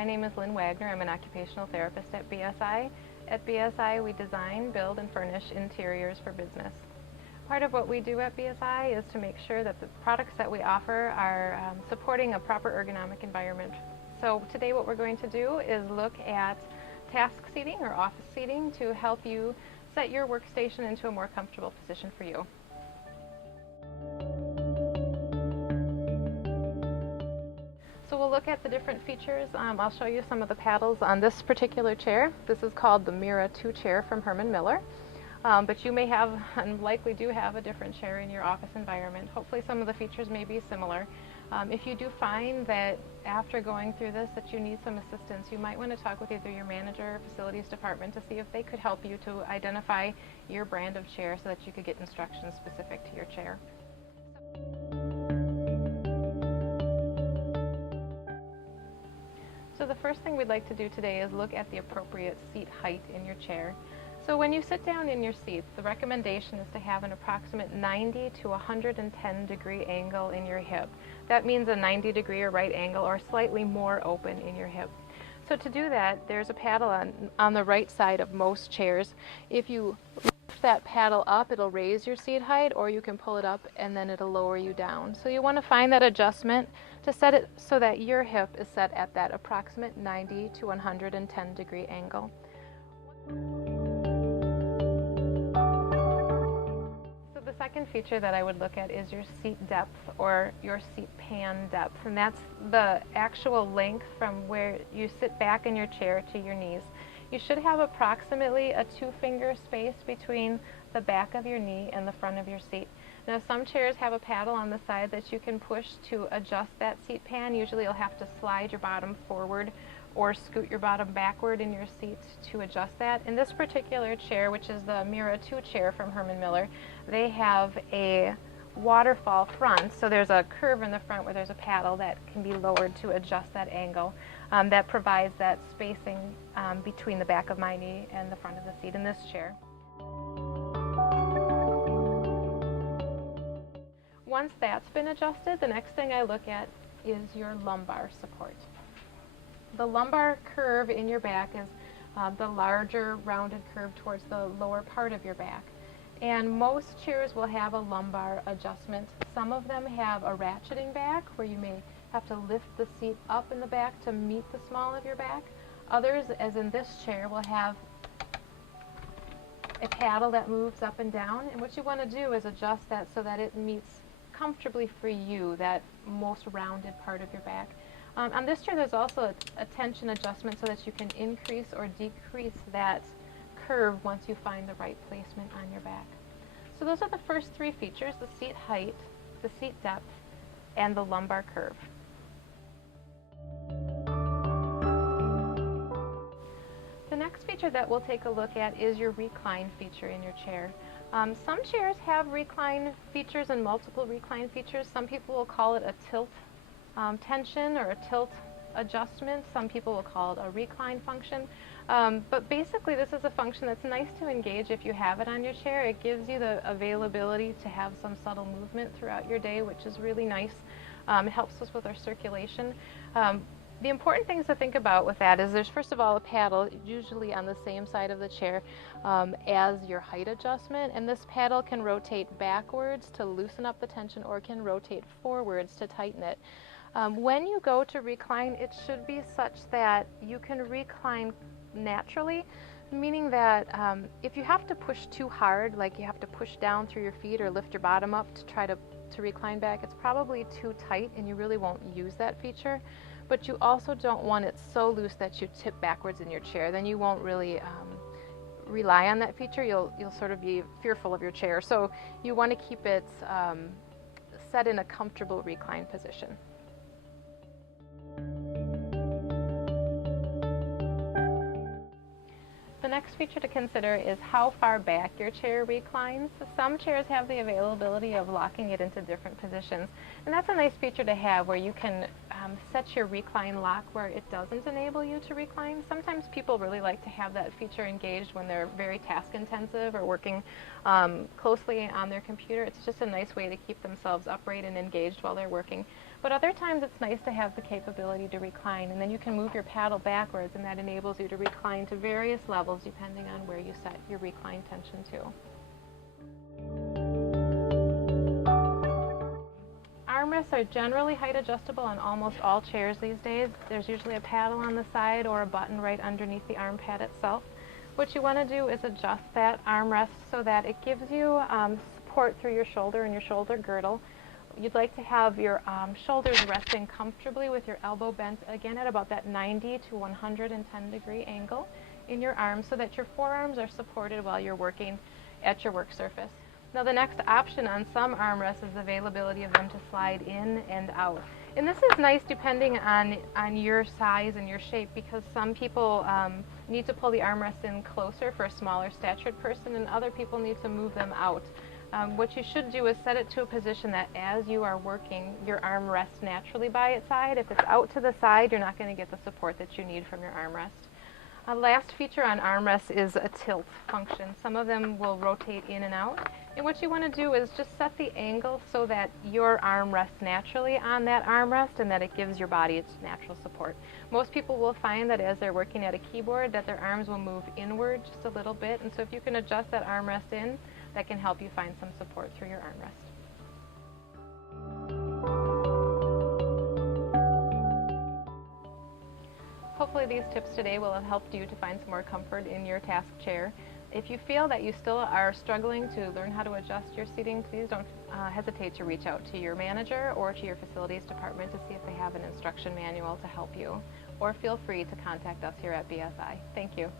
My name is Lynn Wagner. I'm an occupational therapist at BSI. At BSI, we design, build, and furnish interiors for business. Part of what we do at BSI is to make sure that the products that we offer are supporting a proper ergonomic environment. So today what we're going to do is look at task seating or office seating to help you set your workstation into a more comfortable position for you. So we'll look at the different features. I'll show you some of the paddles on this particular chair. This is called the Mira 2 chair from Herman Miller. But you may have, and likely do have, a different chair in your office environment. Hopefully some of the features may be similar. If you do find that after going through this that you need some assistance, you might want to talk with either your manager or facilities department to see if they could help you to identify your brand of chair so that you could get instructions specific to your chair. So the first thing we'd like to do today is look at the appropriate seat height in your chair. So when you sit down in your seat, the recommendation is to have an approximate 90 to 110 degree angle in your hip. That means a 90 degree or right angle or slightly more open in your hip. So to do that, there's a paddle on the right side of most chairs. If you lift that paddle up, it'll raise your seat height, or you can pull it up and then it'll lower you down. So you want to find that adjustment to set it so that your hip is set at that approximate 90 to 110 degree angle. So the second feature that I would look at is your seat depth or your seat pan depth, and that's the actual length from where you sit back in your chair to your knees. You should have approximately a 2-finger space between the back of your knee and the front of your seat. Now some chairs have a paddle on the side that you can push to adjust that seat pan. Usually you'll have to slide your bottom forward or scoot your bottom backward in your seat to adjust that. In this particular chair, which is the Mira 2 chair from Herman Miller, they have a waterfall front, so there's a curve in the front where there's a paddle that can be lowered to adjust that angle. That provides that spacing between the back of my knee and the front of the seat in this chair. Once that's been adjusted, the next thing I look at is your lumbar support. The lumbar curve in your back is the larger rounded curve towards the lower part of your back. And most chairs will have a lumbar adjustment. Some of them have a ratcheting back where you may have to lift the seat up in the back to meet the small of your back. Others, as in this chair, will have a paddle that moves up and down. And what you want to do is adjust that so that it meets comfortably for you that most rounded part of your back. On this chair there's also a tension adjustment so that you can increase or decrease that curve once you find the right placement on your back. So those are the first 3 features: the seat height, the seat depth, and the lumbar curve. The next feature that we'll take a look at is your recline feature in your chair. Some chairs have recline features and multiple recline features. Some people will call it a tilt tension or a tilt adjustment. Some people will call it a recline function. But basically this is a function that's nice to engage if you have it on your chair. It gives you the availability to have some subtle movement throughout your day, which is really nice. It helps us with our circulation. The important things to think about with that is there's first of all a paddle usually on the same side of the chair as your height adjustment, and this paddle can rotate backwards to loosen up the tension or can rotate forwards to tighten it. When you go to recline, it should be such that you can recline naturally, meaning that if you have to push too hard, like you have to push down through your feet or lift your bottom up to try to recline back, it's probably too tight and you really won't use that feature. But you also don't want it so loose that you tip backwards in your chair. Then you won't really rely on that feature. You'll sort of be fearful of your chair. So you want to keep it set in a comfortable recline position. The next feature to consider is how far back your chair reclines. Some chairs have the availability of locking it into different positions, and that's a nice feature to have where you can set your recline lock where it doesn't enable you to recline. Sometimes people really like to have that feature engaged when they're very task intensive or working closely on their computer. It's just a nice way to keep themselves upright and engaged while they're working. But other times it's nice to have the capability to recline, and then you can move your paddle backwards, and that enables you to recline to various levels depending on where you set your recline tension to. Armrests are generally height adjustable on almost all chairs these days. There's usually a paddle on the side or a button right underneath the arm pad itself. What you want to do is adjust that armrest so that it gives you support through your shoulder and your shoulder girdle. You'd like to have your shoulders resting comfortably with your elbow bent again at about that 90 to 110 degree angle in your arms so that your forearms are supported while you're working at your work surface. Now the next option on some armrests is the availability of them to slide in and out. And this is nice depending on your size and your shape, because some people need to pull the armrest in closer for a smaller statured person, and other people need to move them out. What you should do is set it to a position that as you are working, your arm rests naturally by its side. If it's out to the side, you're not going to get the support that you need from your armrest. Last feature on armrests is a tilt function. Some of them will rotate in and out. And what you want to do is just set the angle so that your arm rests naturally on that armrest and that it gives your body its natural support. Most people will find that as they're working at a keyboard that their arms will move inward just a little bit. And so if you can adjust that armrest in, that can help you find some support through your armrest. Hopefully these tips today will have helped you to find some more comfort in your task chair. If you feel that you still are struggling to learn how to adjust your seating, please don't hesitate to reach out to your manager or to your facilities department to see if they have an instruction manual to help you. Or feel free to contact us here at BSI. Thank you.